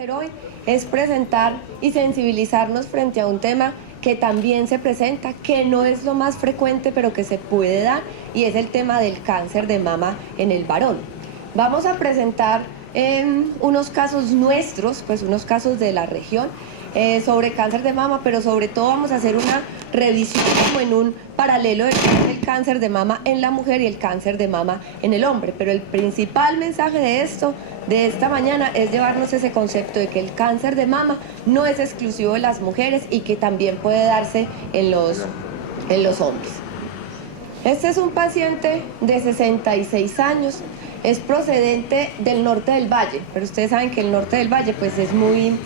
hacer hoy es presentar y sensibilizarnos frente a un tema que también se presenta, que no es lo más frecuente, pero que se puede dar, y es el tema del cáncer de mama en el varón. Vamos a presentar unos casos nuestros, pues unos casos de la región, sobre cáncer de mama, pero sobre todo vamos a hacer una revisión como en un paralelo del cáncer de mama en la mujer y el cáncer de mama en el hombre. Pero el principal mensaje de esta mañana, es llevarnos ese concepto de que el cáncer de mama no es exclusivo de las mujeres y que también puede darse en los hombres. Este es un paciente de 66 años, es procedente del norte del valle, pero ustedes saben que el norte del valle pues es muy,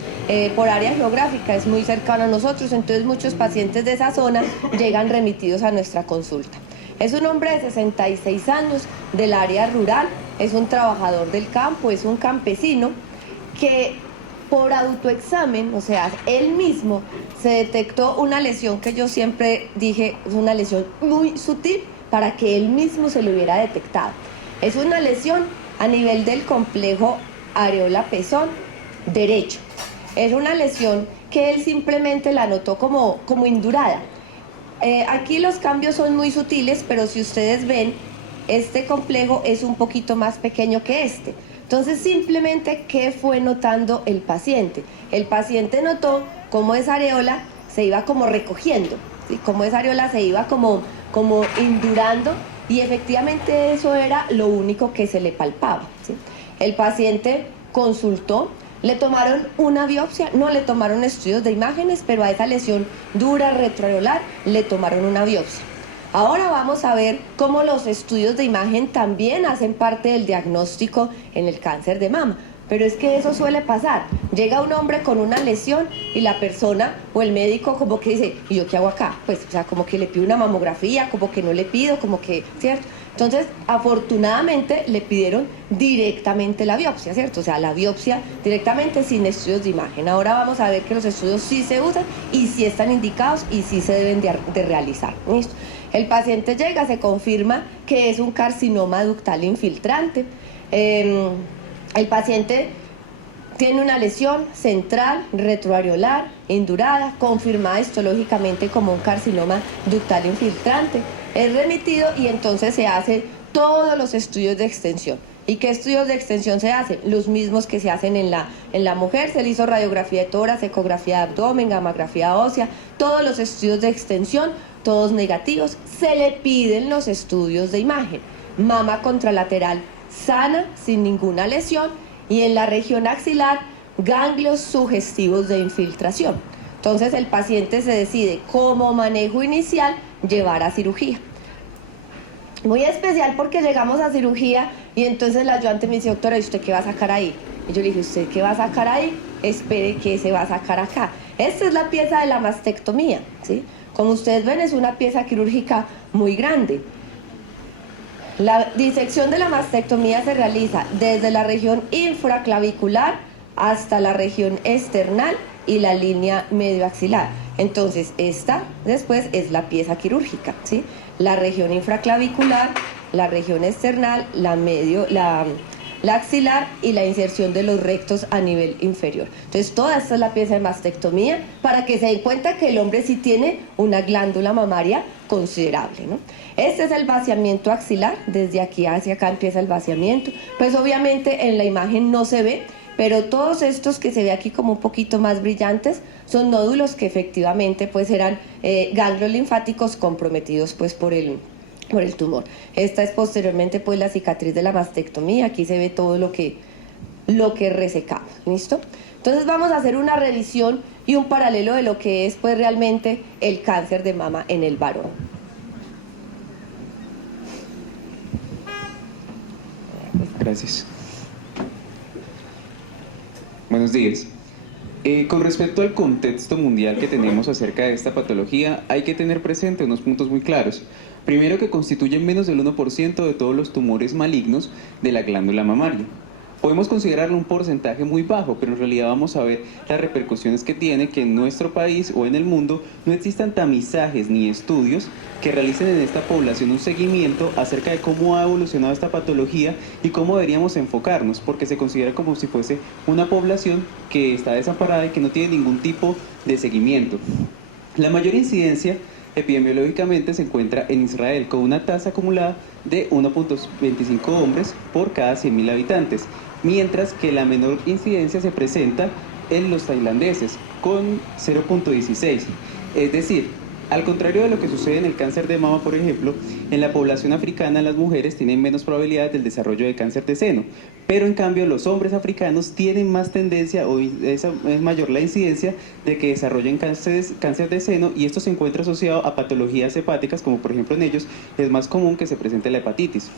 por área geográfica, es muy cercano a nosotros, entonces muchos pacientes de esa zona llegan remitidos a nuestra consulta. Es un hombre de 66 años del área rural, es un trabajador del campo, es un campesino que por autoexamen, o sea, él mismo se detectó una lesión que yo siempre dije es una lesión muy sutil para que él mismo se lo hubiera detectado. Es una lesión a nivel del complejo areola-pezón derecho. Es una lesión que él simplemente la notó como indurada. Aquí los cambios son muy sutiles, pero si ustedes ven, este complejo es un poquito más pequeño que este. Entonces, simplemente, ¿qué fue notando el paciente? El paciente notó cómo esa areola se iba como recogiendo, ¿sí? Cómo esa areola se iba como indurando, y efectivamente eso era lo único que se le palpaba, ¿sí? El paciente consultó, le tomaron una biopsia, no le tomaron estudios de imágenes, pero a esa lesión dura retroareolar le tomaron una biopsia. Ahora vamos a ver cómo los estudios de imagen también hacen parte del diagnóstico en el cáncer de mama. Pero es que eso suele pasar. Llega un hombre con una lesión y la persona o el médico como que dice, ¿y yo qué hago acá? Pues, o sea, como que le pido una mamografía, como que no le pido, como que, ¿cierto? Entonces, afortunadamente, le pidieron directamente la biopsia, ¿cierto? O sea, la biopsia directamente sin estudios de imagen. Ahora vamos a ver que los estudios sí se usan y sí están indicados y sí se deben de realizar. ¿Listo? El paciente llega, se confirma que es un carcinoma ductal infiltrante. El paciente tiene una lesión central, retroareolar, indurada, confirmada histológicamente como un carcinoma ductal infiltrante. Es remitido y entonces se hacen todos los estudios de extensión. ¿Y qué estudios de extensión se hacen? Los mismos que se hacen en la mujer. Se le hizo radiografía de tórax, ecografía de abdomen, gamografía ósea, todos los estudios de extensión, todos negativos. Se le piden los estudios de imagen. Mama contralateral sana, sin ninguna lesión, y en la región axilar, ganglios sugestivos de infiltración. Entonces el paciente se decide como manejo inicial llevar a cirugía. Muy especial porque llegamos a cirugía y entonces la ayudante me dice, doctora, ¿y usted qué va a sacar ahí? Y yo le dije, ¿usted qué va a sacar ahí? Espere, ¿qué se va a sacar acá? Esta es la pieza de la mastectomía, ¿sí? Como ustedes ven, es una pieza quirúrgica muy grande. La disección de la mastectomía se realiza desde la región infraclavicular hasta la región esternal y la línea medioaxilar. Entonces, esta después es la pieza quirúrgica, ¿sí? La región infraclavicular, la región esternal, la axilar y la inserción de los rectos a nivel inferior. Entonces, toda esta es la pieza de mastectomía para que se den cuenta que el hombre sí tiene una glándula mamaria considerable, ¿no? Este es el vaciamiento axilar, desde aquí hacia acá empieza el vaciamiento. Pues obviamente en la imagen no se ve, pero todos estos que se ve aquí como un poquito más brillantes son nódulos que efectivamente pues eran ganglios linfáticos comprometidos pues por el tumor. Esta es posteriormente pues la cicatriz de la mastectomía. Aquí se ve todo lo que resecamos, ¿listo? Entonces vamos a hacer una revisión y un paralelo de lo que es pues realmente el cáncer de mama en el varón. Gracias. Buenos días. Con respecto al contexto mundial que tenemos acerca de esta patología, hay que tener presente unos puntos muy claros. Primero, que constituyen menos del 1% de todos los tumores malignos de la glándula mamaria. Podemos considerarlo un porcentaje muy bajo, pero en realidad vamos a ver las repercusiones que tiene que en nuestro país o en el mundo no existan tamizajes ni estudios que realicen en esta población un seguimiento acerca de cómo ha evolucionado esta patología y cómo deberíamos enfocarnos, porque se considera como si fuese una población que está desamparada y que no tiene ningún tipo de seguimiento. La mayor incidencia epidemiológicamente se encuentra en Israel, con una tasa acumulada de 1.25 hombres por cada 100.000 habitantes, mientras que la menor incidencia se presenta en los tailandeses, con 0.16. Es decir, al contrario de lo que sucede en el cáncer de mama, por ejemplo, en la población africana las mujeres tienen menos probabilidades del desarrollo de cáncer de seno, pero en cambio los hombres africanos tienen más tendencia o es mayor la incidencia de que desarrollen cáncer de seno, y esto se encuentra asociado a patologías hepáticas, como por ejemplo en ellos es más común que se presente la hepatitis.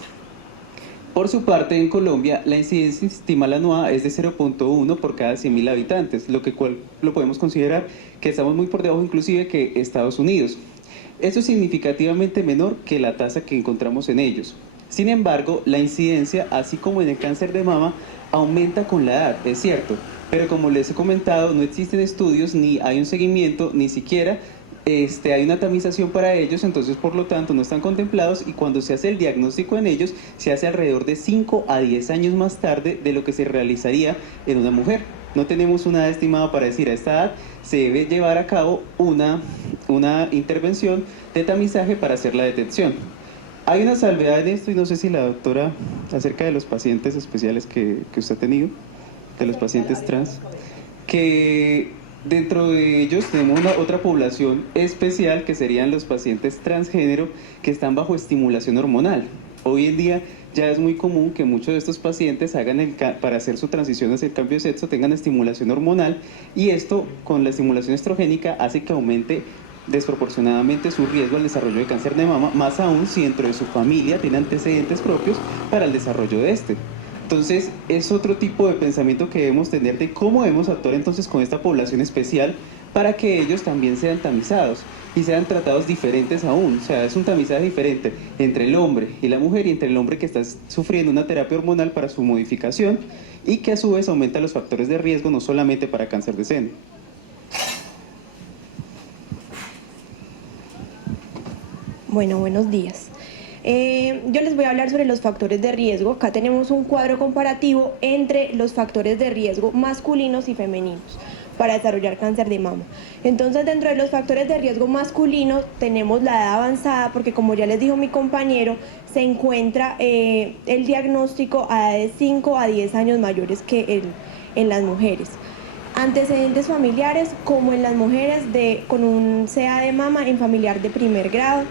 Por su parte, en Colombia, la incidencia estimal anual es de 0.1 por cada 100.000 habitantes, lo podemos considerar que estamos muy por debajo inclusive que Estados Unidos. Esto es significativamente menor que la tasa que encontramos en ellos. Sin embargo, la incidencia, así como en el cáncer de mama, aumenta con la edad, es cierto, pero como les he comentado, no existen estudios, ni hay un seguimiento, ni siquiera hay una tamización para ellos, entonces por lo tanto no están contemplados, y cuando se hace el diagnóstico en ellos se hace alrededor de 5 a 10 años más tarde de lo que se realizaría en una mujer. No tenemos una edad estimada para decir a esta edad se debe llevar a cabo una intervención de tamizaje para hacer la detección. Hay una salvedad en esto, y no sé si la doctora, acerca de los pacientes especiales que usted ha tenido, de los pacientes trans, que dentro de ellos tenemos otra población especial que serían los pacientes transgénero que están bajo estimulación hormonal. Hoy en día ya es muy común que muchos de estos pacientes para hacer su transición hacia el cambio de sexo tengan estimulación hormonal, y esto con la estimulación estrogénica hace que aumente desproporcionadamente su riesgo al desarrollo de cáncer de mama, más aún si dentro de su familia tiene antecedentes propios para el desarrollo de este. Entonces es otro tipo de pensamiento que debemos tener de cómo debemos actuar entonces con esta población especial para que ellos también sean tamizados y sean tratados diferentes aún. O sea, es un tamizaje diferente entre el hombre y la mujer, y entre el hombre que está sufriendo una terapia hormonal para su modificación y que a su vez aumenta los factores de riesgo no solamente para cáncer de seno. Bueno, buenos días. Yo les voy a hablar sobre los factores de riesgo. Acá tenemos un cuadro comparativo entre los factores de riesgo masculinos y femeninos para desarrollar cáncer de mama. Entonces, dentro de los factores de riesgo masculinos tenemos la edad avanzada, porque como ya les dijo mi compañero, se encuentra el diagnóstico a edades 5 a 10 años mayores que en las mujeres. Antecedentes familiares, como en las mujeres con un CA de mama en familiar de primer grado,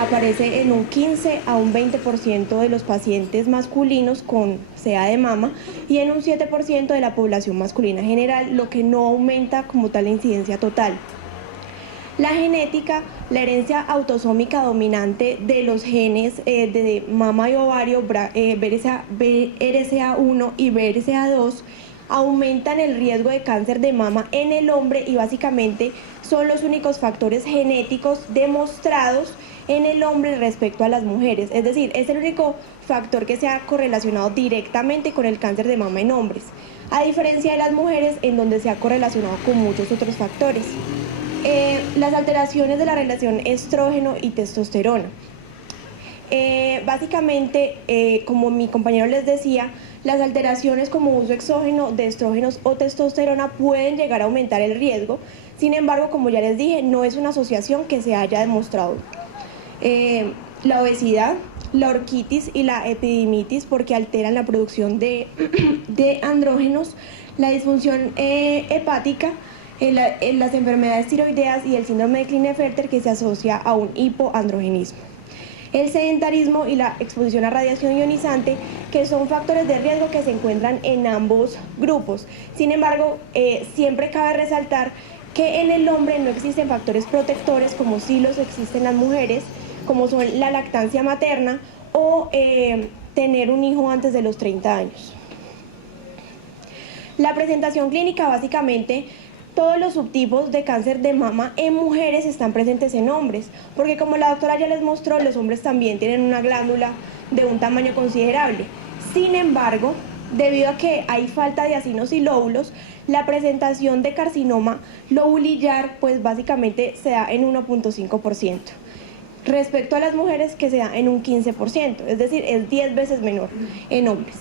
aparece en un 15 a un 20% de los pacientes masculinos con CA de mama y en un 7% de la población masculina general, lo que no aumenta como tal la incidencia total. La genética, la herencia autosómica dominante de los genes de mama y ovario, BRCA1 y BRCA2, aumentan el riesgo de cáncer de mama en el hombre, y básicamente son los únicos factores genéticos demostrados en el hombre respecto a las mujeres. Es decir, es el único factor que se ha correlacionado directamente con el cáncer de mama en hombres, a diferencia de las mujeres, en donde se ha correlacionado con muchos otros factores. Las alteraciones de la relación estrógeno y testosterona. Básicamente, como mi compañero les decía, las alteraciones como uso exógeno de estrógenos o testosterona pueden llegar a aumentar el riesgo. Sin embargo, como ya les dije, no es una asociación que se haya demostrado. La obesidad, la orquitis y la epididimitis, porque alteran la producción de andrógenos, la disfunción hepática, las enfermedades tiroideas y el síndrome de Klinefelter, que se asocia a un hipoandrogenismo. El sedentarismo y la exposición a radiación ionizante, que son factores de riesgo que se encuentran en ambos grupos. Sin embargo, siempre cabe resaltar que en el hombre no existen factores protectores como sí los existen en las mujeres, como son la lactancia materna o tener un hijo antes de los 30 años. La presentación clínica, básicamente, todos los subtipos de cáncer de mama en mujeres están presentes en hombres, porque como la doctora ya les mostró, los hombres también tienen una glándula de un tamaño considerable. Sin embargo, Debido a que hay falta de acinos y lóbulos, la presentación de carcinoma lobulillar pues básicamente se da en 1.5%, respecto a las mujeres que se da en un 15%, es decir, es 10 veces menor en hombres.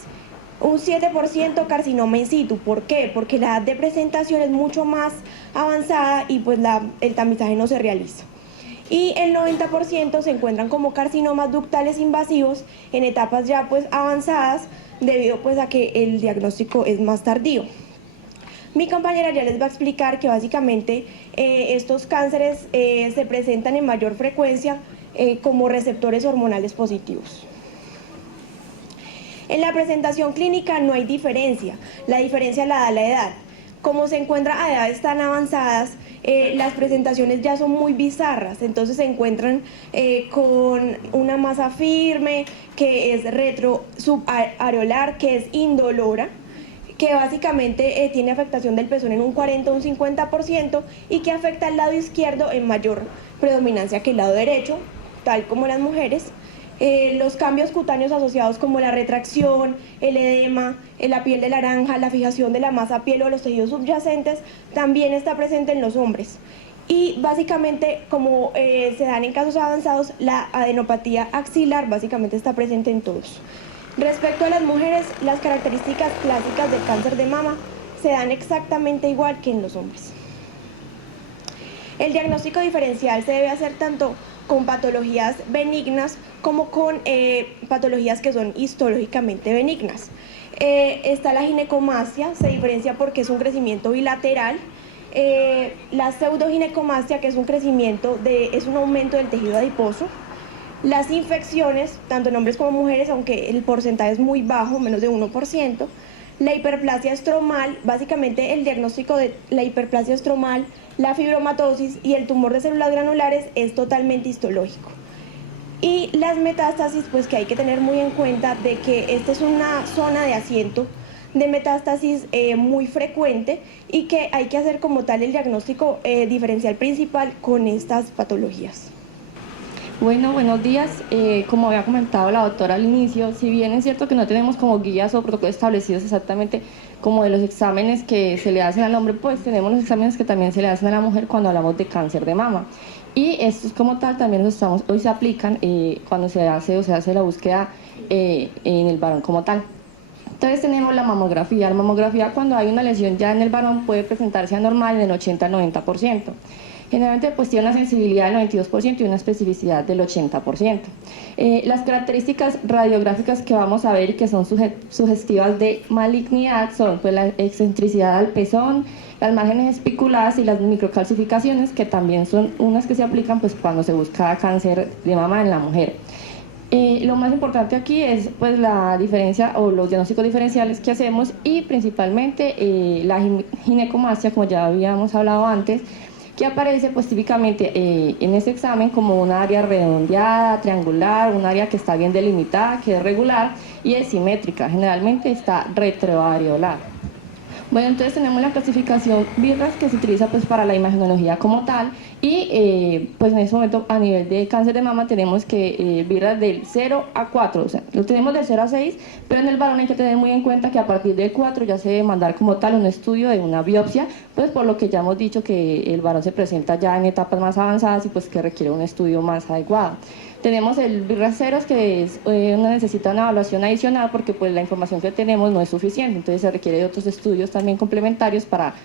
Un 7% carcinoma in situ. ¿Por qué? Porque la edad de presentación es mucho más avanzada y pues el tamizaje no se realiza. Y el 90% se encuentran como carcinomas ductales invasivos en etapas ya pues avanzadas, debido pues a que el diagnóstico es más tardío. Mi compañera ya les va a explicar que básicamente estos cánceres se presentan en mayor frecuencia como receptores hormonales positivos. En la presentación clínica no hay diferencia, la diferencia la da la edad. Como se encuentra a edades tan avanzadas, las presentaciones ya son muy bizarras, entonces se encuentran con una masa firme, que es retrosub-areolar, que es indolora, que básicamente tiene afectación del pezón en un 40 o un 50% y que afecta al lado izquierdo en mayor predominancia que el lado derecho, tal como las mujeres. Los cambios cutáneos asociados como la retracción, el edema, la piel de naranja, la fijación de la masa piel o los tejidos subyacentes también está presente en los hombres. Y básicamente, como se dan en casos avanzados, la adenopatía axilar básicamente está presente en todos. Respecto a las mujeres, las características clásicas del cáncer de mama se dan exactamente igual que en los hombres. El diagnóstico diferencial se debe hacer tanto con patologías benignas como con patologías que son histológicamente benignas. Está la ginecomastia, se diferencia porque es un crecimiento bilateral. La pseudoginecomastia, que es es un aumento del tejido adiposo. Las infecciones, tanto en hombres como mujeres, aunque el porcentaje es muy bajo, menos de 1%. La hiperplasia estromal, básicamente el diagnóstico de la hiperplasia estromal, la fibromatosis y el tumor de células granulares es totalmente histológico. Y las metástasis, pues que hay que tener muy en cuenta de que esta es una zona de asiento de metástasis muy frecuente y que hay que hacer como tal el diagnóstico diferencial principal con estas patologías. Bueno, buenos días. Como había comentado la doctora al inicio, si bien es cierto que no tenemos como guías o protocolos establecidos exactamente como de los exámenes que se le hacen al hombre, pues tenemos los exámenes que también se le hacen a la mujer cuando hablamos de cáncer de mama. Y estos como tal también hoy se aplican cuando se hace la búsqueda en el varón como tal. Entonces tenemos la mamografía. La mamografía, cuando hay una lesión ya en el varón, puede presentarse anormal en el 80 al 90%. Generalmente pues tiene una sensibilidad del 92% y una especificidad del 80%. Las características radiográficas que vamos a ver y que son sugestivas de malignidad son pues, la excentricidad al pezón, las márgenes espiculadas y las microcalcificaciones, que también son unas que se aplican pues, cuando se busca cáncer de mama en la mujer. Lo más importante aquí es pues, la diferencia o los diagnósticos diferenciales que hacemos y principalmente la ginecomastia, como ya habíamos hablado antes, que aparece pues típicamente en ese examen como un área redondeada, triangular, un área que está bien delimitada, que es regular y es simétrica, generalmente está retroareolar. Bueno, entonces tenemos la clasificación BIRRAS que se utiliza pues para la imagenología como tal y pues en ese momento a nivel de cáncer de mama tenemos que BIRRAS del 0 a 4, o sea, lo tenemos del 0 a 6, pero en el varón hay que tener muy en cuenta que a partir del 4 ya se debe mandar como tal un estudio de una biopsia, pues por lo que ya hemos dicho que el varón se presenta ya en etapas más avanzadas y pues que requiere un estudio más adecuado. Tenemos el BIRRAS 0, que es, necesita una evaluación adicional porque pues, la información que tenemos no es suficiente, entonces se requiere de otros estudios también complementarios para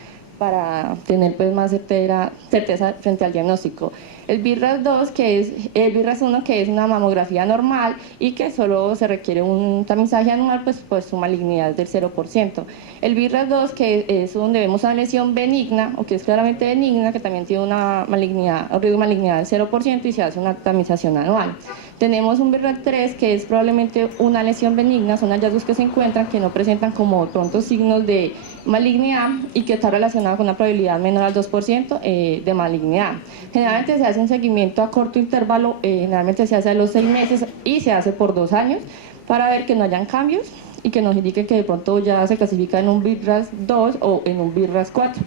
tener pues, más certeza frente al diagnóstico. El BIRRAS 2, que es el BIRRAS 1, que es una mamografía normal y que solo se requiere un tamizaje anual, pues su malignidad es del 0%. El BIRRAS 2, que es donde vemos una lesión benigna, o que es claramente benigna, que también tiene una malignidad, un riesgo de malignidad del 0% y se hace una tamización anual. Tenemos un BIRRAS 3, que es probablemente una lesión benigna, son hallazgos que se encuentran que no presentan como pronto signos de malignidad y que está relacionado con una probabilidad menor al 2% de malignidad. Generalmente se hace un seguimiento a corto intervalo, generalmente se hace a los 6 meses y se hace por 2 años para ver que no hayan cambios y que nos indiquen que de pronto ya se clasifica en un BIRRAS 2 o en un BIRRAS 4.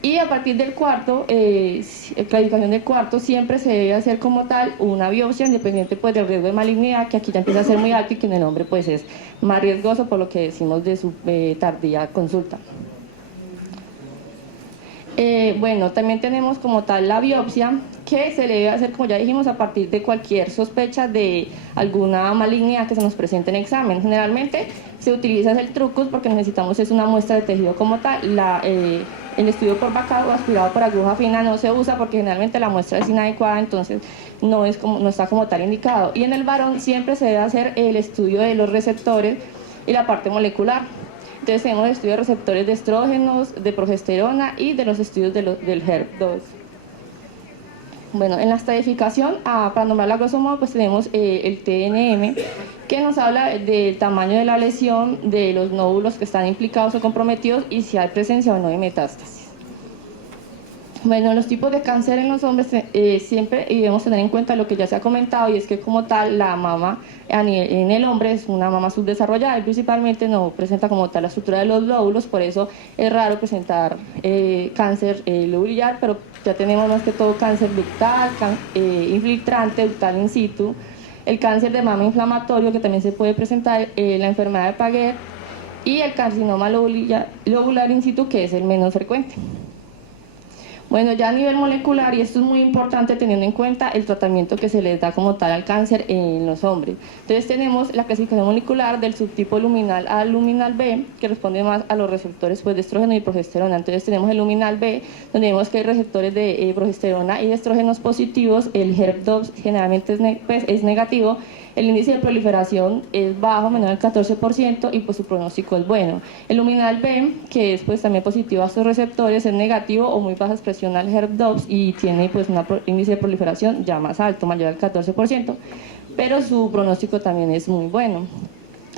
Y a partir del cuarto, clasificación del cuarto, siempre se debe hacer como tal una biopsia independiente pues del riesgo de malignidad, que aquí ya empieza a ser muy alto y que en el hombre pues es más riesgoso por lo que decimos de su tardía consulta. Bueno, también tenemos como tal la biopsia, que se le debe hacer, como ya dijimos, a partir de cualquier sospecha de alguna malignidad que se nos presente en examen. Generalmente se utiliza el trucus porque necesitamos es una muestra de tejido como tal. El estudio por bacado aspirado por aguja fina no se usa porque generalmente la muestra es inadecuada, entonces no está como tal indicado. Y en el varón siempre se debe hacer el estudio de los receptores y la parte molecular. Entonces tenemos el estudio de receptores de estrógenos, de progesterona y de los estudios del HER2. Bueno, en la estratificación, para nombrarla a grosso modo, pues tenemos el TNM, que nos habla del tamaño de la lesión, de los nódulos que están implicados o comprometidos y si hay presencia o no de metástasis. Bueno, los tipos de cáncer en los hombres siempre debemos tener en cuenta lo que ya se ha comentado, y es que como tal la mama en el hombre es una mama subdesarrollada y principalmente no presenta como tal la estructura de los lóbulos, por eso es raro presentar cáncer lobular, pero ya tenemos más que todo cáncer ductal, infiltrante, ductal in situ, el cáncer de mama inflamatorio que también se puede presentar, la enfermedad de Paget y el carcinoma lobular in situ, que es el menos frecuente. Bueno, ya a nivel molecular, y esto es muy importante teniendo en cuenta el tratamiento que se les da como tal al cáncer en los hombres. Entonces tenemos la clasificación molecular del subtipo luminal A al luminal B, que responde más a los receptores pues, de estrógeno y progesterona. Entonces tenemos el luminal B, donde vemos que hay receptores de progesterona y de estrógenos positivos, el HER2 generalmente es negativo, el índice de proliferación es bajo, menor al 14%, y pues su pronóstico es bueno. El luminal B, que es pues también positivo a sus receptores, es negativo o muy baja expresión al HER2 y tiene pues un índice de proliferación ya más alto, mayor al 14%, pero su pronóstico también es muy bueno.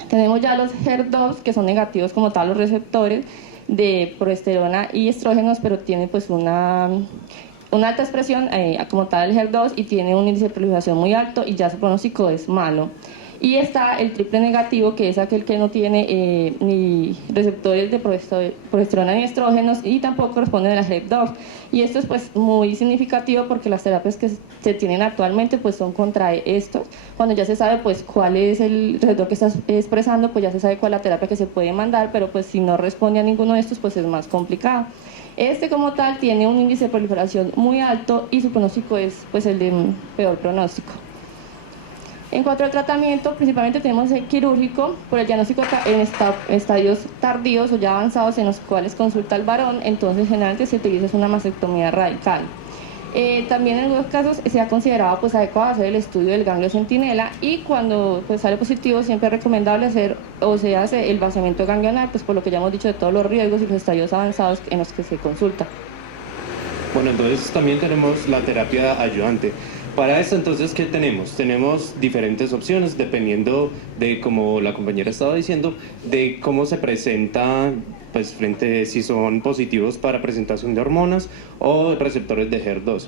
Tenemos ya los HER2, que son negativos como tal los receptores de progesterona y estrógenos, pero tienen pues una alta expresión como tal el HER2 y tiene un índice de proliferación muy alto y ya su pronóstico es malo. Y está el triple negativo, que es aquel que no tiene ni receptores de progesterona ni estrógenos y tampoco corresponde a la HER2. Y esto es pues muy significativo porque las terapias que se tienen actualmente pues son contra estos. Cuando ya se sabe pues cuál es el receptor que está expresando, pues ya se sabe cuál es la terapia que se puede mandar, pero pues si no responde a ninguno de estos pues es más complicado. Este como tal tiene un índice de proliferación muy alto y su pronóstico es pues el de peor pronóstico. En cuanto al tratamiento, principalmente tenemos el quirúrgico por el diagnóstico en estadios tardíos o ya avanzados en los cuales consulta el varón, entonces generalmente se utiliza una mastectomía radical. También en algunos casos se ha considerado pues adecuado hacer el estudio del ganglio centinela y cuando pues sale positivo siempre es recomendable hacer o se hace el vaciamiento ganglionar, pues por lo que ya hemos dicho de todos los riesgos y los estadios avanzados en los que se consulta. Bueno, entonces también tenemos la terapia ayudante. Para esto entonces, ¿qué tenemos? Tenemos diferentes opciones dependiendo de, como la compañera estaba diciendo, de cómo se presenta pues frente si son positivos para presentación de hormonas o receptores de HER2.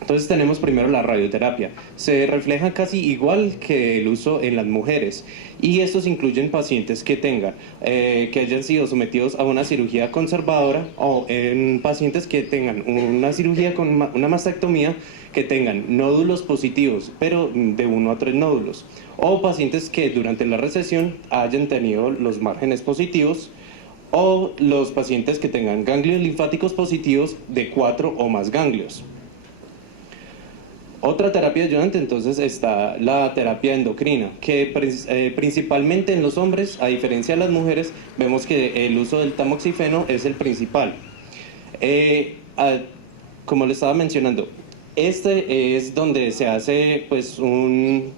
Entonces tenemos primero la radioterapia. Se refleja casi igual que el uso en las mujeres y estos incluyen pacientes que tengan, que hayan sido sometidos a una cirugía conservadora o en pacientes que tengan una cirugía con una mastectomía, que tengan nódulos positivos, pero de 1 a 3 nódulos, o pacientes que durante la recesión hayan tenido los márgenes positivos, o los pacientes que tengan ganglios linfáticos positivos de 4 o más ganglios. Otra terapia ayudante entonces está la terapia endocrina, que principalmente en los hombres, a diferencia de las mujeres, vemos que el uso del tamoxifeno es el principal. Como le estaba mencionando, este es donde se hace pues un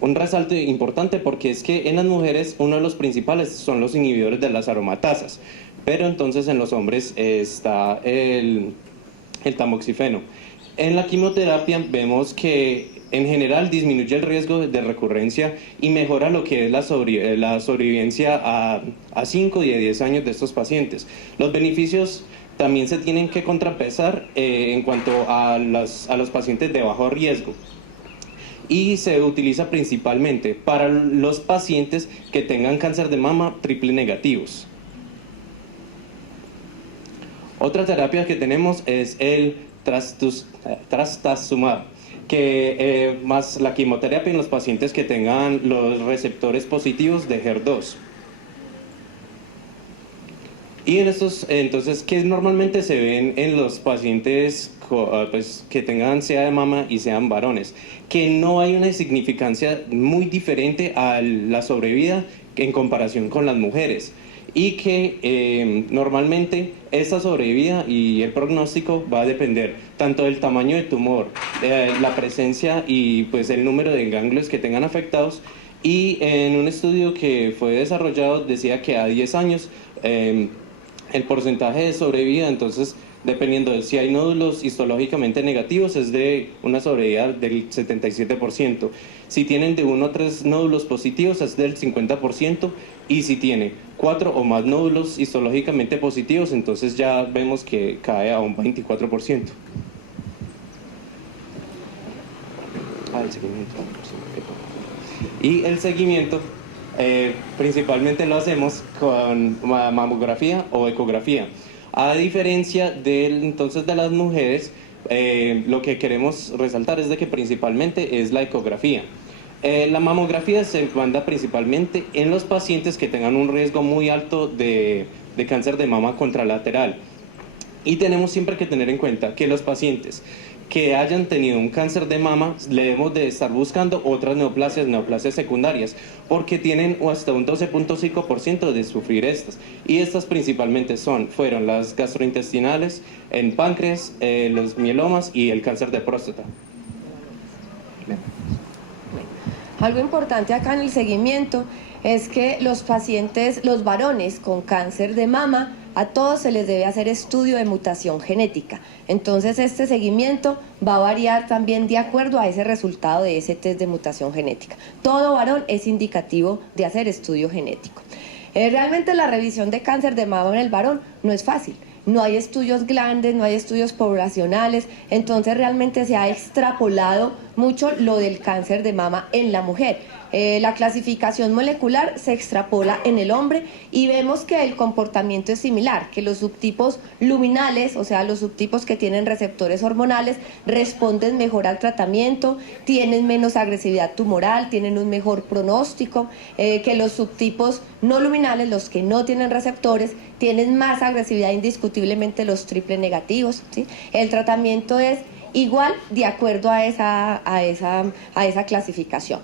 resalte importante porque es que en las mujeres uno de los principales son los inhibidores de las aromatasas, pero entonces en los hombres está el tamoxifeno. En la quimioterapia vemos que en general disminuye el riesgo de recurrencia y mejora lo que es la sobrevivencia a 5 y a 10 años de estos pacientes. Los beneficios también se tienen que contrapesar en cuanto a los pacientes de bajo riesgo. Y se utiliza principalmente para los pacientes que tengan cáncer de mama triple negativos. Otra terapia que tenemos es el trastuzumab, que más la quimioterapia en los pacientes que tengan los receptores positivos de HER2. Y en estos, entonces, ¿qué normalmente se ven en los pacientes pues, que tengan ansiedad de mama y sean varones? Que no hay una significancia muy diferente a la sobrevida en comparación con las mujeres. Y que normalmente esta sobrevida y el pronóstico va a depender tanto del tamaño del tumor, la presencia y pues el número de ganglios que tengan afectados. Y en un estudio que fue desarrollado decía que a 10 años el porcentaje de sobrevida, entonces dependiendo de si hay nódulos histológicamente negativos, es de una sobrevida del 77%. Si tienen de 1 a 3 nódulos positivos, es del 50%. Y si tiene 4 o más nódulos histológicamente positivos, entonces ya vemos que cae a un 24%. El seguimiento. Y el seguimiento principalmente lo hacemos con mamografía o ecografía. A diferencia entonces de las mujeres, lo que queremos resaltar es de que principalmente es la ecografía. La mamografía se manda principalmente en los pacientes que tengan un riesgo muy alto de cáncer de mama contralateral. Y tenemos siempre que tener en cuenta que los pacientes que hayan tenido un cáncer de mama debemos de estar buscando otras neoplasias secundarias, porque tienen hasta un 12.5% de sufrir estas. Y estas principalmente fueron las gastrointestinales, el páncreas, los mielomas y el cáncer de próstata. Algo importante acá en el seguimiento es que los pacientes, los varones con cáncer de mama, a todos se les debe hacer estudio de mutación genética. Entonces este seguimiento va a variar también de acuerdo a ese resultado de ese test de mutación genética. Todo varón es indicativo de hacer estudio genético. Realmente la revisión de cáncer de mama en el varón no es fácil. No hay estudios grandes, no hay estudios poblacionales, entonces realmente se ha extrapolado mucho lo del cáncer de mama en la mujer. La clasificación molecular se extrapola en el hombre y vemos que el comportamiento es similar, que los subtipos luminales, o sea, los subtipos que tienen receptores hormonales, responden mejor al tratamiento, tienen menos agresividad tumoral, tienen un mejor pronóstico, que los subtipos no luminales, los que no tienen receptores, tienen más agresividad, indiscutiblemente los triple negativos, ¿sí? El tratamiento es igual de acuerdo a esa clasificación.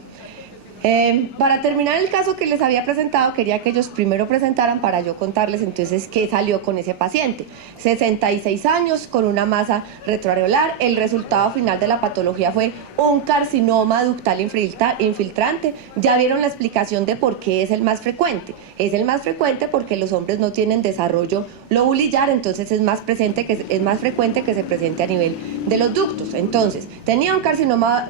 Para terminar el caso que les había presentado, quería que ellos primero presentaran para yo contarles entonces qué salió con ese paciente. 66 años, con una masa retroareolar. El resultado final de la patología fue un carcinoma ductal infiltrante. Ya vieron la explicación de por qué es el más frecuente. Es el más frecuente porque los hombres no tienen desarrollo lobulillar, entonces es más frecuente que se presente a nivel de los ductos. Entonces, tenía un carcinoma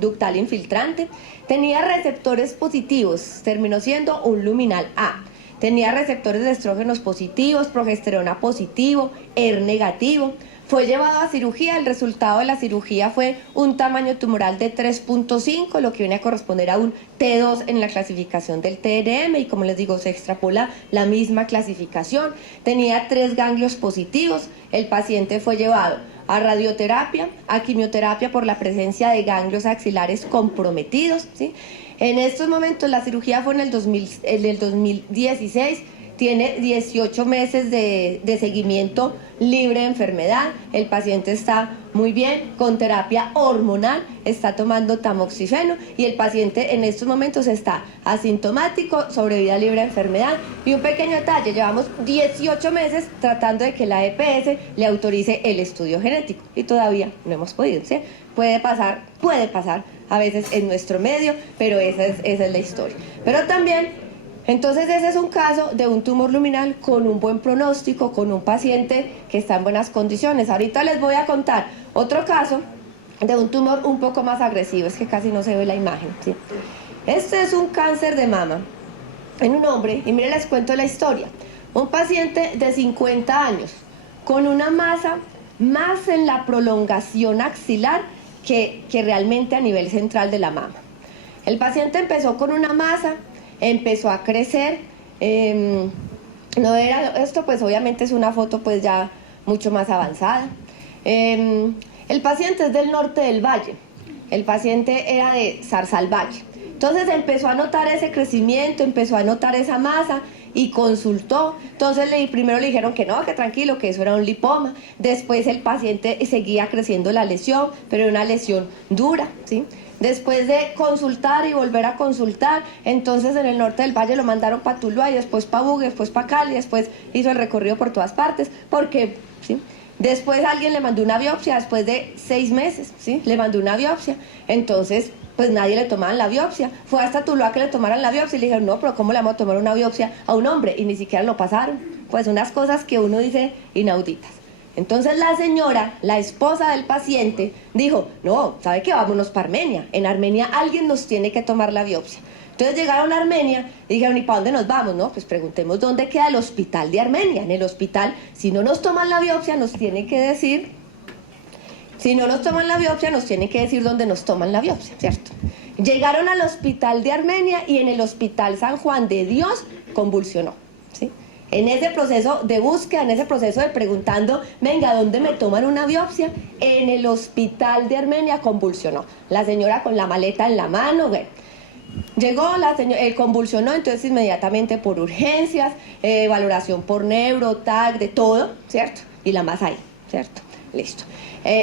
ductal infiltrante, tenía receptores positivos, terminó siendo un luminal A. Tenía receptores de estrógenos positivos, progesterona positivo, ER negativo. Fue llevado a cirugía, el resultado de la cirugía fue un tamaño tumoral de 3.5, lo que viene a corresponder a un T2 en la clasificación del TNM, y como les digo, se extrapola la misma clasificación. Tenía 3 ganglios positivos, el paciente fue llevado a radioterapia, a quimioterapia por la presencia de ganglios axilares comprometidos, ¿sí? En estos momentos la cirugía fue en el 2016, tiene 18 meses de seguimiento libre de enfermedad, el paciente está muy bien, con terapia hormonal, está tomando tamoxifeno y el paciente en estos momentos está asintomático, sobrevida libre de enfermedad. Y un pequeño detalle, llevamos 18 meses tratando de que la EPS le autorice el estudio genético y todavía no hemos podido, ¿sí? Puede pasar a veces en nuestro medio, pero esa es la historia. Pero también, entonces ese es un caso de un tumor luminal con un buen pronóstico, con un paciente que está en buenas condiciones. Ahorita les voy a contar otro caso de un tumor un poco más agresivo, es que casi no se ve la imagen, ¿sí? Este es un cáncer de mama en un hombre, y miren, les cuento la historia. Un paciente de 50 años con una masa más en la prolongación axilar que realmente a nivel central de la mama. El paciente empezó con una masa, empezó a crecer, no era esto, pues obviamente es una foto pues ya mucho más avanzada. El paciente es del norte del valle, el paciente era de Zarzalvalle. Entonces empezó a notar ese crecimiento, empezó a notar esa masa y consultó. Entonces primero le dijeron que no, que tranquilo, que eso era un lipoma. Después el paciente seguía creciendo la lesión, pero era una lesión dura, ¿sí? Después de consultar y volver a consultar, entonces en el norte del valle lo mandaron para Tuluá y después para Buga, después para Cali, después hizo el recorrido por todas partes, porque, ¿sí? Después alguien le mandó una biopsia, después de 6 meses, ¿sí? Le mandó una biopsia, entonces pues nadie le tomaban la biopsia, fue hasta Tuluá que le tomaran la biopsia y le dijeron, no, pero ¿cómo le vamos a tomar una biopsia a un hombre? Y ni siquiera lo pasaron, pues unas cosas que uno dice inauditas. Entonces la señora, la esposa del paciente, dijo, no, ¿sabe qué? Vámonos para Armenia. En Armenia alguien nos tiene que tomar la biopsia. Entonces llegaron a Armenia y dijeron, ¿y para dónde nos vamos? No, pues preguntemos dónde queda el hospital de Armenia. En el hospital, si no nos toman la biopsia, nos tienen que decir, dónde nos toman la biopsia, ¿cierto? Llegaron al hospital de Armenia y en el hospital San Juan de Dios convulsionó, ¿sí? En ese proceso de búsqueda, en ese proceso de preguntando, venga, ¿dónde me toman una biopsia? En el hospital de Armenia convulsionó. La señora con la maleta en la mano, bueno. Llegó la señora, convulsionó, entonces inmediatamente por urgencias, valoración por neuro, TAC, de todo, ¿cierto? Y la más ahí, ¿cierto? Listo.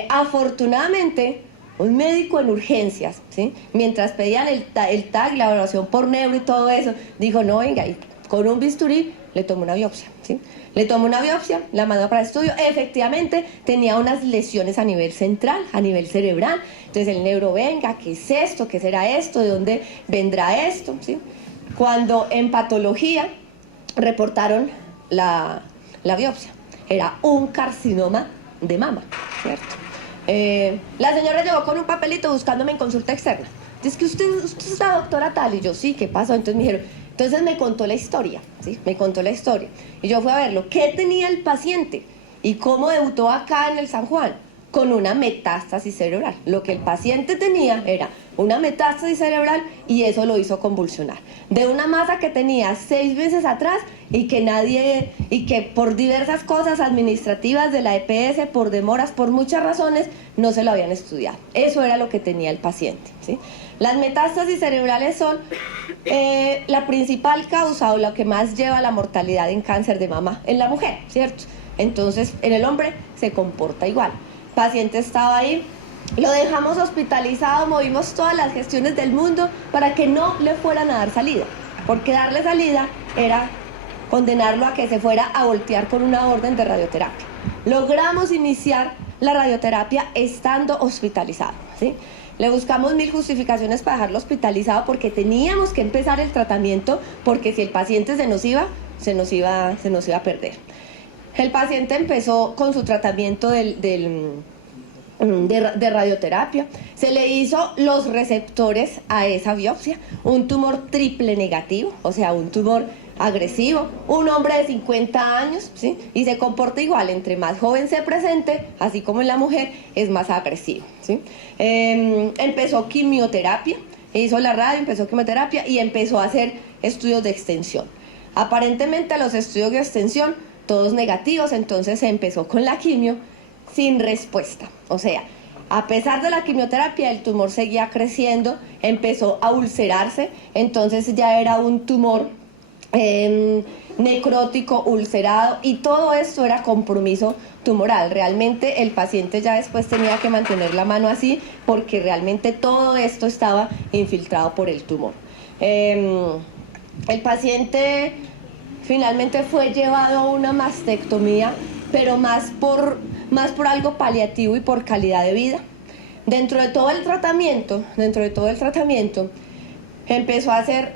Afortunadamente, un médico en urgencias, ¿sí? Mientras pedían el TAC, la valoración por neuro y todo eso, dijo, no, venga, y con un bisturí le tomó una biopsia, ¿sí? Le tomó una biopsia, la mandó para estudio, efectivamente tenía unas lesiones a nivel central, a nivel cerebral. Entonces el neuro, venga, ¿qué es esto? ¿Qué será esto? ¿De dónde vendrá esto? ¿Sí? Cuando en patología reportaron la biopsia, era un carcinoma de mama, ¿cierto? La señora llegó con un papelito buscándome en consulta externa. Dice que usted es la doctora tal, y yo, sí, ¿qué pasó? Entonces me dijeron, entonces me contó la historia, ¿sí? Me contó la historia. Y yo fui a verlo, ¿qué tenía el paciente? ¿Y cómo debutó acá en el San Juan? Con una metástasis cerebral. Lo que el paciente tenía era una metástasis cerebral y eso lo hizo convulsionar. De una masa que tenía 6 meses atrás y que por diversas cosas administrativas de la EPS, por demoras, por muchas razones, no se lo habían estudiado. Eso era lo que tenía el paciente, ¿sí? Las metástasis cerebrales son la principal causa o lo que más lleva a la mortalidad en cáncer de mama en la mujer, ¿cierto? Entonces, en el hombre se comporta igual. El paciente estaba ahí, lo dejamos hospitalizado, movimos todas las gestiones del mundo para que no le fueran a dar salida, porque darle salida era condenarlo a que se fuera a voltear con una orden de radioterapia. Logramos iniciar la radioterapia estando hospitalizado, ¿sí? Le buscamos 1000 justificaciones para dejarlo hospitalizado porque teníamos que empezar el tratamiento, porque si el paciente se nos iba a perder. El paciente empezó con su tratamiento de radioterapia. Se le hizo los receptores a esa biopsia, un tumor triple negativo, o sea, un tumor agresivo, un hombre de 50 años, ¿sí? Y se comporta igual, entre más joven se presente, así como en la mujer, es más agresivo, ¿sí? Empezó quimioterapia, hizo la radio, empezó quimioterapia y empezó a hacer estudios de extensión. Aparentemente los estudios de extensión, todos negativos, entonces se empezó con la quimio sin respuesta, o sea, a pesar de la quimioterapia, el tumor seguía creciendo, empezó a ulcerarse, entonces ya era un tumor necrótico, ulcerado, y todo esto era compromiso tumoral. Realmente el paciente ya después tenía que mantener la mano así porque realmente todo esto estaba infiltrado por el tumor. El paciente finalmente fue llevado a una mastectomía, pero más por algo paliativo y por calidad de vida. Dentro de todo el tratamiento, empezó a hacer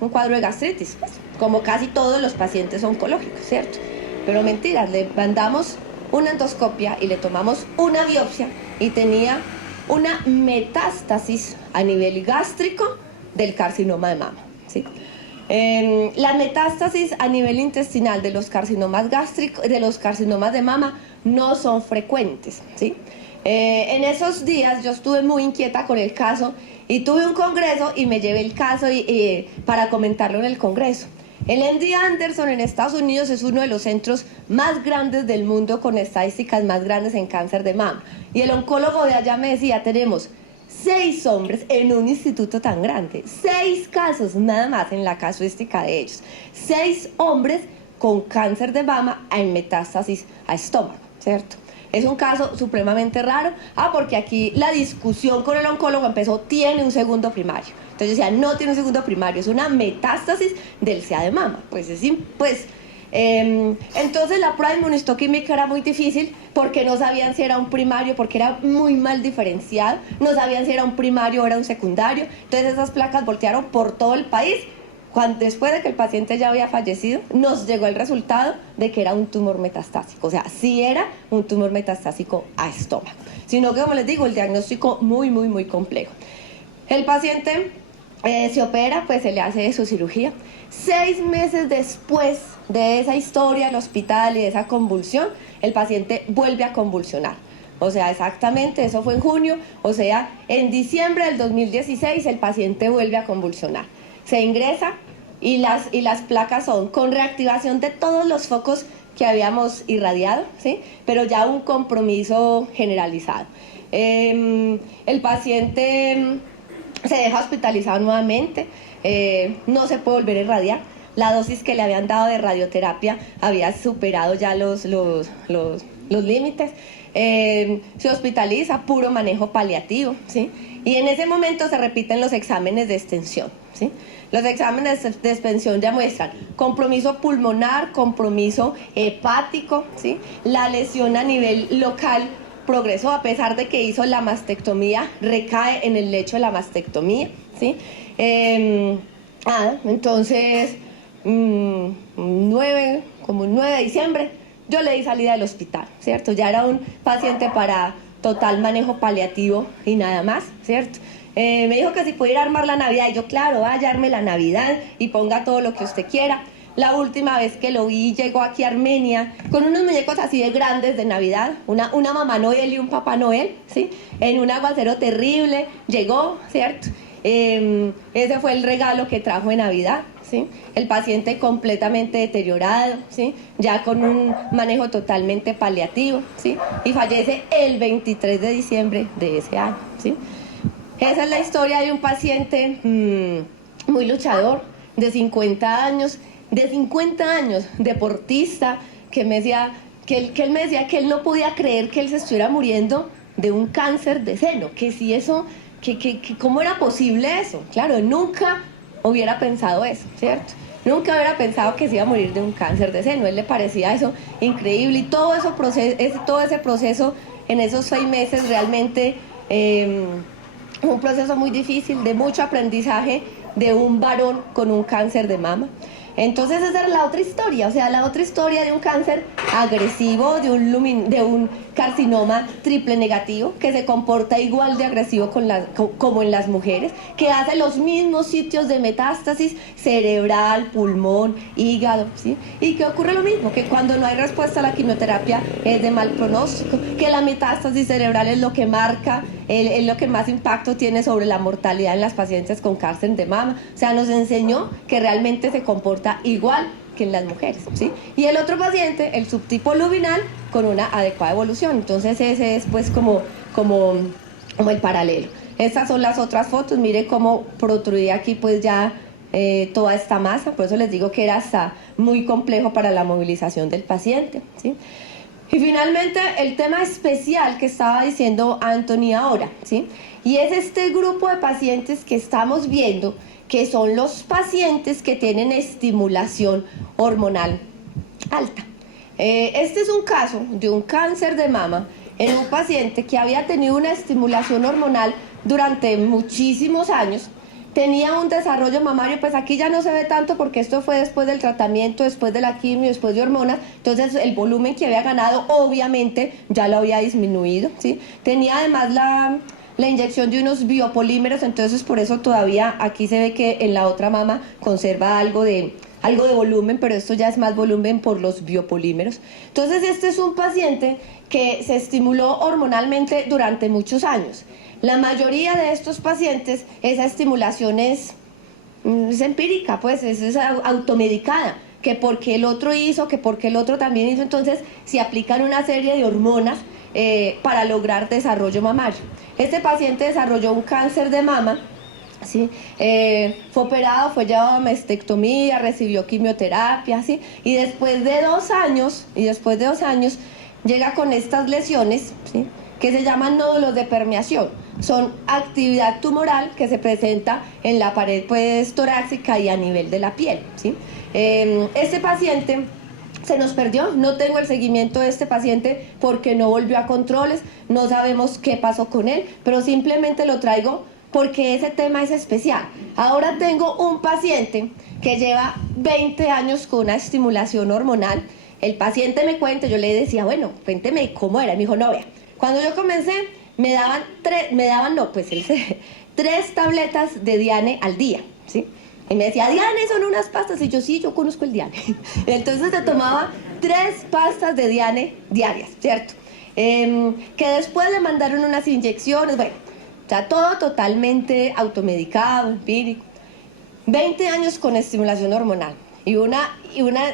un cuadro de gastritis, pues, como casi todos los pacientes oncológicos, ¿cierto? Pero mentiras, le mandamos una endoscopia y le tomamos una biopsia y tenía una metástasis a nivel gástrico del carcinoma de mama, ¿sí? Las metástasis a nivel intestinal de los carcinomas gástricos, de los carcinomas de mama, no son frecuentes, ¿sí? En esos días yo estuve muy inquieta con el caso y tuve un congreso y me llevé el caso para comentarlo en el congreso. El MD Anderson en Estados Unidos es uno de los centros más grandes del mundo con estadísticas más grandes en cáncer de mama. Y el oncólogo de allá me decía, tenemos 6 hombres en un instituto tan grande, 6 casos nada más en la casuística de ellos, 6 hombres con cáncer de mama en metástasis a estómago, ¿cierto? Es un caso supremamente raro, porque aquí la discusión con el oncólogo empezó, tiene un segundo primario. Entonces decía, no tiene un segundo primario, es una metástasis del CA de mama. Entonces la prueba de inmunistoquímica era muy difícil porque no sabían si era un primario, porque era muy mal diferenciado, no sabían si era un primario o era un secundario. Entonces esas placas voltearon por todo el país. Después de que el paciente ya había fallecido, nos llegó el resultado de que era un tumor metastásico. O sea, sí era un tumor metastásico a estómago. Sino que, como les digo, el diagnóstico muy complejo. El paciente se opera, pues se le hace su cirugía. 6 meses después de esa historia del hospital y de esa convulsión, el paciente vuelve a convulsionar. O sea, exactamente, eso fue en junio. O sea, en diciembre del 2016 el paciente vuelve a convulsionar. Se ingresa y las placas son con reactivación de todos los focos que habíamos irradiado, ¿sí? Pero ya un compromiso generalizado. El paciente se deja hospitalizado nuevamente, no se puede volver a irradiar. La dosis que le habían dado de radioterapia había superado ya los límites. Se hospitaliza, puro manejo paliativo, ¿sí? Y en ese momento se repiten los exámenes de extensión, ¿sí? Los exámenes de extensión ya muestran compromiso pulmonar, compromiso hepático, ¿sí? La lesión a nivel local progresó, a pesar de que hizo la mastectomía, recae en el lecho de la mastectomía, ¿sí? Entonces, 9 de diciembre, yo le di salida del hospital, ¿cierto? Ya era un paciente para total manejo paliativo y nada más, ¿cierto? Me dijo que si pudiera armar la Navidad, y yo, claro, vaya, arme la Navidad y ponga todo lo que usted quiera. La última vez que lo vi, llegó aquí a Armenia con unos muñecos así de grandes de Navidad, una Mamá Noel y un Papá Noel, ¿sí? En un aguacero terrible, llegó, ¿cierto? Ese fue el regalo que trajo de Navidad, ¿sí? El paciente completamente deteriorado, ¿sí? Ya con un manejo totalmente paliativo, ¿sí? Y fallece el 23 de diciembre de ese año, ¿sí? Esa es la historia de un paciente muy luchador, de 50 años, deportista, que me decía, que él me decía que él no podía creer que él se estuviera muriendo de un cáncer de seno, que si eso, que cómo era posible eso. Claro, nunca hubiera pensado eso, ¿cierto? Nunca hubiera pensado que se iba a morir de un cáncer de seno. A él le parecía eso increíble, y todo ese proceso en esos 6 meses realmente un proceso muy difícil, de mucho aprendizaje de un varón con un cáncer de mama. Entonces esa era la otra historia, o sea, la otra historia de un cáncer agresivo, de un carcinoma triple negativo, que se comporta igual de agresivo como en las mujeres, que hace los mismos sitios de metástasis cerebral, pulmón, hígado, ¿sí? Y que ocurre lo mismo, que cuando no hay respuesta a la quimioterapia es de mal pronóstico, que la metástasis cerebral es lo que marca, es lo que más impacto tiene sobre la mortalidad en las pacientes con cáncer de mama. O sea, nos enseñó que realmente se comporta igual que en las mujeres, ¿sí? Y el otro paciente, el subtipo luminal, con una adecuada evolución. Entonces ese es pues como el paralelo. Estas son las otras fotos. Mire cómo protruía aquí pues ya toda esta masa. Por eso les digo que era hasta muy complejo para la movilización del paciente, ¿sí? Y finalmente el tema especial que estaba diciendo Anthony ahora, ¿sí? Y es este grupo de pacientes que estamos viendo, que son los pacientes que tienen estimulación hormonal alta. Este es un caso de un cáncer de mama en un paciente que había tenido una estimulación hormonal durante muchísimos años. Tenía un desarrollo mamario, pues aquí ya no se ve tanto porque esto fue después del tratamiento, después de la quimio, después de hormonas. Entonces el volumen que había ganado obviamente ya lo había disminuido, ¿sí? Tenía además la inyección de unos biopolímeros, entonces por eso todavía aquí se ve que en la otra mama conserva algo de volumen, pero esto ya es más volumen por los biopolímeros. Entonces este es un paciente que se estimuló hormonalmente durante muchos años. La mayoría de estos pacientes, esa estimulación es es empírica, pues es automedicada, que porque el otro hizo, que porque el otro también hizo, entonces se aplican una serie de hormonas para lograr desarrollo mamario. Este paciente desarrolló un cáncer de mama, ¿sí? Fue operado, fue llevado a mastectomía, recibió quimioterapia, ¿sí? Y después de 2 años, llega con estas lesiones, ¿sí? Que se llaman nódulos de permeación. Son actividad tumoral que se presenta en la pared, pues, torácica y a nivel de la piel, ¿sí? Este paciente se nos perdió, no tengo el seguimiento de este paciente porque no volvió a controles, no sabemos qué pasó con él, pero simplemente lo traigo porque ese tema es especial. Ahora tengo un paciente que lleva 20 años con una estimulación hormonal. El paciente me cuenta, yo le decía, bueno, cuénteme cómo era. Me dijo, no, vea, cuando yo comencé me daban 3 tabletas de Diane al día, ¿sí? Y me decía, Diane, son unas pastas. Y yo, sí, yo conozco el Diane. Entonces se tomaba 3 pastas de Diane diarias, ¿cierto? Que después le mandaron unas inyecciones, bueno, o sea, todo totalmente automedicado, empírico. 20 años con estimulación hormonal. Y una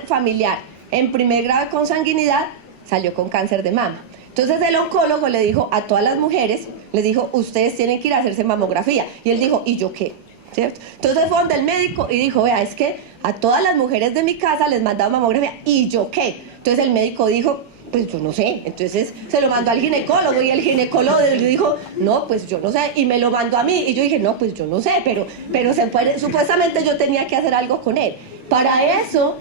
familiar en primer grado de consanguinidad salió con cáncer de mama. Entonces el oncólogo le dijo a todas las mujeres, les dijo, ustedes tienen que ir a hacerse mamografía. Y él dijo, ¿y yo qué? ¿Cierto? Entonces fue donde el médico y dijo, vea, es que a todas las mujeres de mi casa les mandaba mamografía, ¿y yo qué? Entonces el médico dijo, pues yo no sé. Entonces se lo mandó al ginecólogo y el ginecólogo dijo, no, pues yo no sé, y me lo mandó a mí y yo dije, no, pues yo no sé, pero supuestamente yo tenía que hacer algo con él. Para eso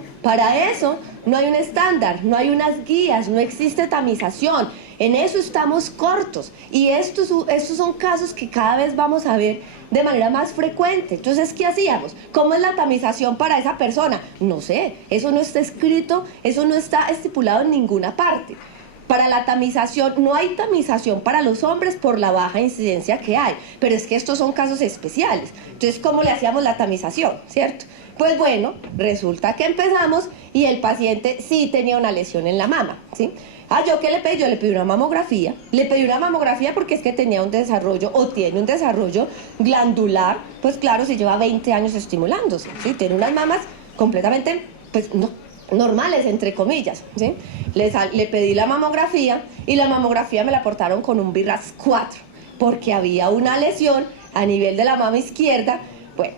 no hay un estándar, no hay unas guías, no existe tamización. En eso estamos cortos y estos son casos que cada vez vamos a ver de manera más frecuente. Entonces, ¿qué hacíamos? ¿Cómo es la tamización para esa persona? No sé, eso no está escrito, eso no está estipulado en ninguna parte. Para la tamización, no hay tamización para los hombres por la baja incidencia que hay, pero es que estos son casos especiales. Entonces, ¿cómo le hacíamos la tamización? ¿Cierto? Pues bueno, resulta que empezamos y el paciente sí tenía una lesión en la mama, ¿sí? ¿Yo qué le pedí? Yo le pedí una mamografía. Le pedí una mamografía porque es que tenía un desarrollo o tiene un desarrollo glandular. Pues claro, si lleva 20 años estimulándose, ¿sí? Tiene unas mamas completamente, pues no, normales, entre comillas, ¿sí? Le pedí la mamografía y la mamografía me la aportaron con un BRAF 4 porque había una lesión a nivel de la mama izquierda. Bueno,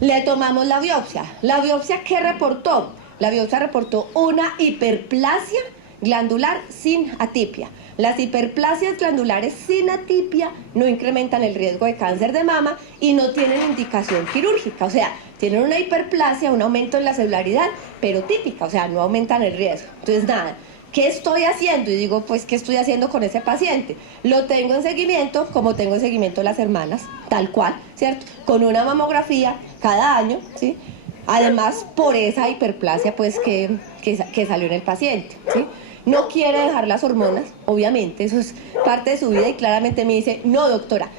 le tomamos la biopsia. ¿La biopsia qué reportó? La biopsia reportó una hiperplasia glandular sin atipia. Las hiperplasias glandulares sin atipia no incrementan el riesgo de cáncer de mama y no tienen indicación quirúrgica, o sea, tienen una hiperplasia, un aumento en la celularidad, pero típica, o sea, no aumentan el riesgo. Entonces, nada, ¿qué estoy haciendo? Y digo, pues, ¿qué estoy haciendo con ese paciente? Lo tengo en seguimiento, como tengo en seguimiento las hermanas, tal cual, ¿cierto? Con una mamografía cada año, ¿sí? Además, por esa hiperplasia, pues, que salió en el paciente, ¿sí? No quiere dejar las hormonas, obviamente, eso es parte de su vida y claramente me dice, no, doctora,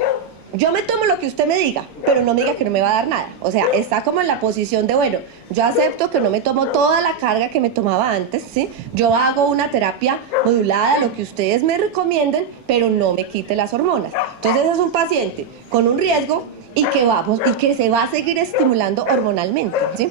yo me tomo lo que usted me diga, pero no me diga que no me va a dar nada. O sea, está como en la posición de, bueno, yo acepto que no me tomo toda la carga que me tomaba antes, ¿sí? Yo hago una terapia modulada, lo que ustedes me recomienden, pero no me quite las hormonas. Entonces es un paciente con un riesgo y que se va a seguir estimulando hormonalmente, ¿sí?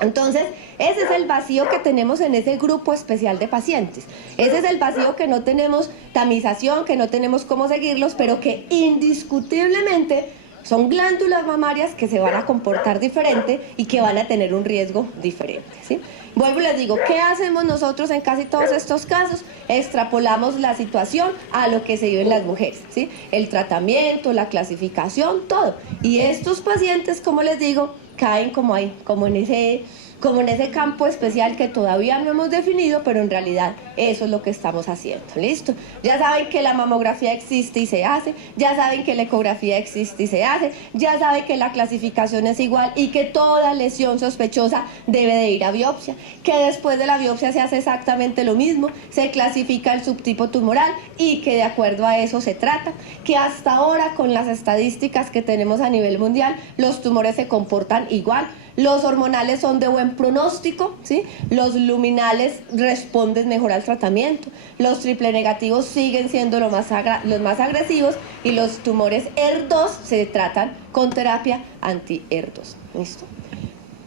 Entonces, ese es el vacío que tenemos en ese grupo especial de pacientes. Ese es el vacío que no tenemos tamización, que no tenemos cómo seguirlos, pero que indiscutiblemente son glándulas mamarias que se van a comportar diferente y que van a tener un riesgo diferente, ¿sí? Vuelvo y les digo, ¿qué hacemos nosotros en casi todos estos casos? Extrapolamos la situación a lo que se vive en las mujeres, ¿sí? El tratamiento, la clasificación, todo. Y estos pacientes, como les digo, caen como en ese campo especial que todavía no hemos definido, pero en realidad eso es lo que estamos haciendo. ¿Listo? Ya saben que la mamografía existe y se hace, ya saben que la ecografía existe y se hace, ya saben que la clasificación es igual y que toda lesión sospechosa debe de ir a biopsia, que después de la biopsia se hace exactamente lo mismo, se clasifica el subtipo tumoral y que de acuerdo a eso se trata, que hasta ahora con las estadísticas que tenemos a nivel mundial, los tumores se comportan igual. Los hormonales son de buen pronóstico, ¿sí? Los luminales responden mejor al tratamiento, los triple negativos siguen siendo los más agresivos y los tumores ER2 se tratan con terapia anti-ER2. ¿Listo?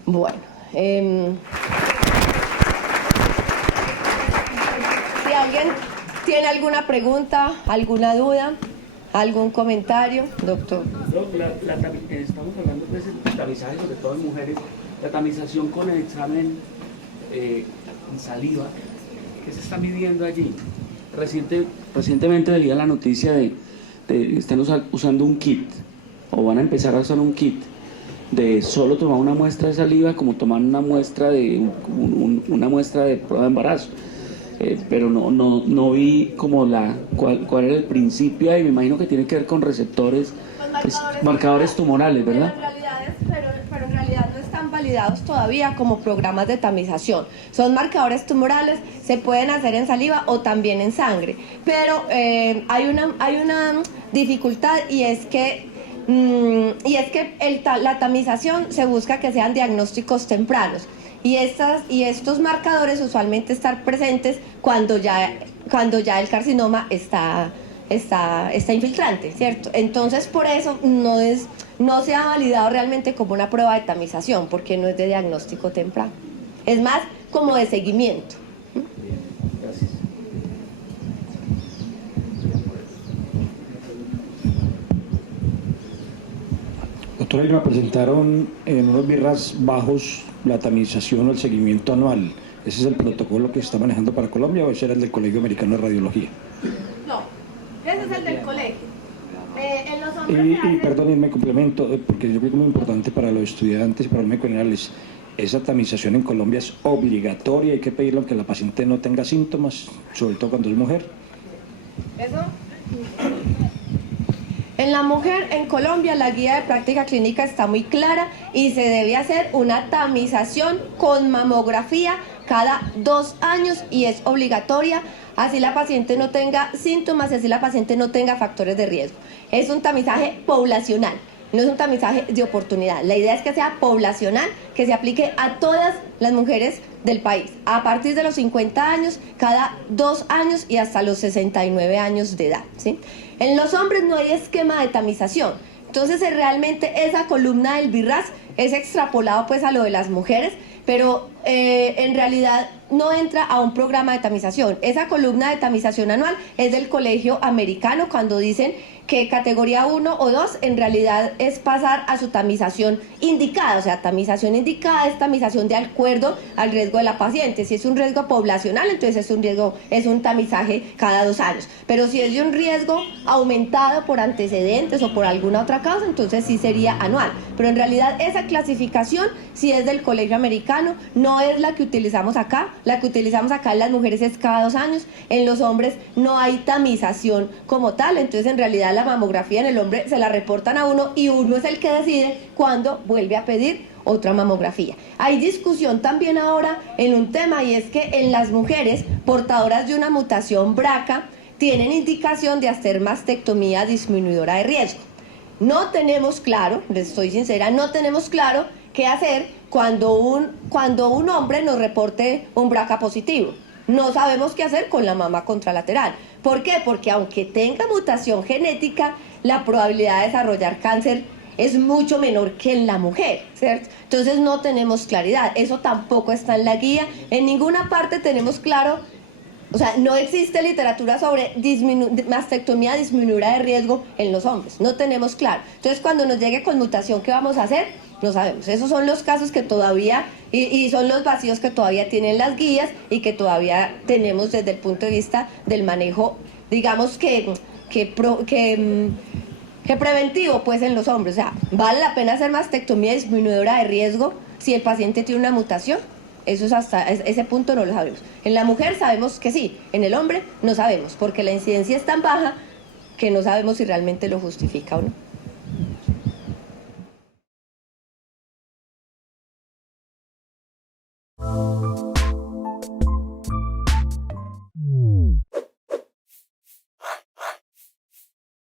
Bueno, si alguien tiene alguna pregunta, alguna duda, algún comentario, doctor. Estamos hablando pues, de tamizaje, sobre todo en mujeres, la tamización con el examen en saliva, ¿qué se está midiendo allí? Recientemente leía la noticia de están usando un kit, o van a empezar a usar un kit, de solo tomar una muestra de saliva como tomar una muestra de una muestra de prueba de embarazo. Pero no vi como cuál era el principio, y me imagino que tiene que ver con receptores, marcadores tumorales, ¿verdad? Pero en realidad no están validados todavía como programas de tamización. Son marcadores tumorales, se pueden hacer en saliva o también en sangre, pero hay una dificultad, y es que la tamización se busca que sean diagnósticos tempranos. Y estos marcadores usualmente están presentes cuando ya el carcinoma está infiltrante, ¿cierto? Entonces, por eso no se ha validado realmente como una prueba de tamización, porque no es de diagnóstico temprano. Es más como de seguimiento. Gracias. Doctora, me presentaron en unos birras bajos la tamización o el seguimiento anual. ¿Ese es el protocolo que se está manejando para Colombia o ese era el del Colegio Americano de Radiología? No, ese es el del colegio. En los hombres Y perdón, y me complemento, porque yo creo que es muy importante para los estudiantes y para los médicos generales. Esa tamización en Colombia es obligatoria, hay que pedirlo aunque la paciente no tenga síntomas, sobre todo cuando es mujer. ¿Eso? En la mujer, en Colombia, la guía de práctica clínica está muy clara y se debe hacer una tamización con mamografía cada 2 años, y es obligatoria, así la paciente no tenga síntomas, así la paciente no tenga factores de riesgo. Es un tamizaje poblacional, no es un tamizaje de oportunidad. La idea es que sea poblacional, que se aplique a todas las mujeres del país, a partir de los 50 años, cada 2 años y hasta los 69 años de edad, ¿sí? En los hombres no hay esquema de tamización, entonces realmente esa columna del BIRRAS es extrapolado pues a lo de las mujeres, pero en realidad no entra a un programa de tamización. Esa columna de tamización anual es del Colegio Americano, cuando dicen que categoría 1 o 2 en realidad es pasar a su tamización indicada. O sea, tamización indicada es tamización de acuerdo al riesgo de la paciente. Si es un riesgo poblacional, entonces es un tamizaje cada 2 años. Pero si es de un riesgo aumentado por antecedentes o por alguna otra causa, entonces sí sería anual. Pero en realidad esa clasificación sí es del Colegio Americano, no es la que utilizamos acá. La que utilizamos acá en las mujeres es cada 2 años. En los hombres no hay tamización como tal, entonces en realidad la mamografía en el hombre se la reportan a uno y uno es el que decide cuándo vuelve a pedir otra mamografía. Hay discusión también ahora en un tema, y es que en las mujeres portadoras de una mutación BRCA tienen indicación de hacer mastectomía disminuidora de riesgo. No tenemos claro, les estoy sincera, no tenemos claro qué hacer cuando un hombre nos reporte un BRCA positivo. No sabemos qué hacer con la mama contralateral. ¿Por qué? Porque aunque tenga mutación genética, la probabilidad de desarrollar cáncer es mucho menor que en la mujer, ¿cierto? Entonces no tenemos claridad. Eso tampoco está en la guía. En ninguna parte tenemos claro, o sea, no existe literatura sobre mastectomía disminuida de riesgo en los hombres. No tenemos claro. Entonces cuando nos llegue con mutación, ¿qué vamos a hacer? No sabemos. Esos son los casos que todavía, y son los vacíos que todavía tienen las guías y que todavía tenemos desde el punto de vista del manejo, digamos que preventivo pues en los hombres. O sea, ¿vale la pena hacer mastectomía disminuidora de riesgo si el paciente tiene una mutación? Eso es hasta ese punto no lo sabemos. En la mujer sabemos que sí, en el hombre no sabemos, porque la incidencia es tan baja que no sabemos si realmente lo justifica o no.